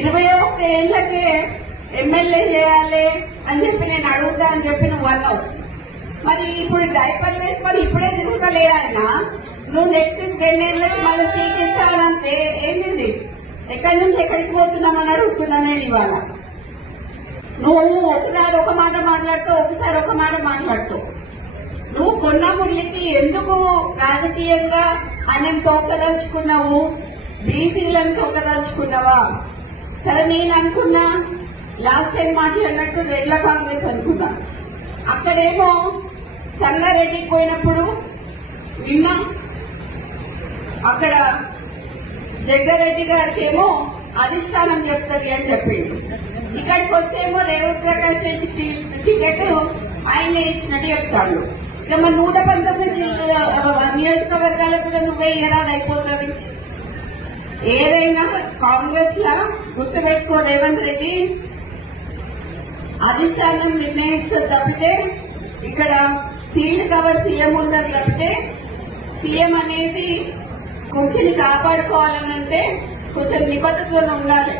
21 ఏళ్లకే MLA చేయాలి అని చెప్పి నేను అడుగుతా అని చెప్పి నువ్వు అన్నావు. మరి ఇప్పుడు డైపర్లు వేసుకొని ఇప్పుడే తిరుగుతలేడు ఆయన. నువ్వు నెక్స్ట్ 2 ఏళ్ళకి మళ్ళీ సీట్ ఇస్తానంటే ఏంది? ఎక్కడి నుంచి ఎక్కడికి పోతున్నామని అడుగుతున్నా నేను ఇవాళ. నువ్వు ఒకసారి ఒక మాట మాట్లాడుతావు, ఒకసారి ఒక మాట మాట్లాడుతావు. నువ్వు కొన్న ముళ్ళకి ఎందుకు రాజకీయంగా ఆయన తోకదలుచుకున్నావు? బీసీలను తోకదలుచుకున్నావా? సరే, నేను అనుకున్నా లాస్ట్ టైం మాట్లాడినట్టు రెడ్ల కాంగ్రెస్ అనుకున్నా. అక్కడేమో సంగారెడ్డికి పోయినప్పుడు నిన్న అక్కడ జగ్గారెడ్డి గారికి ఏమో అధిష్టానం చెప్తుంది అని చెప్పిండు. ఇక్కడికి వచ్చేమో రేవంత్ ప్రకాష్ రెడ్డి టికెట్ ఆయనే ఇచ్చినట్టు చెప్తాడు. ఇక మన 119 నియోజకవర్గాలకు కూడా నువ్వే ఇయరాది అయిపోతుంది. ఏదైనా కాంగ్రెస్ లా గుర్తుపెట్టుకో, రేవంత్ రెడ్డి అధిష్టానం నిర్ణయిస్తుంది తప్పితే ఇక్కడ సీల్డ్ కవర్ సీఎం ఉందని తప్పితే సీఎం అనేది కొంచెం కాపాడుకోవాలనంటే కొంచెం నిబద్ధతతో ఉండాలి.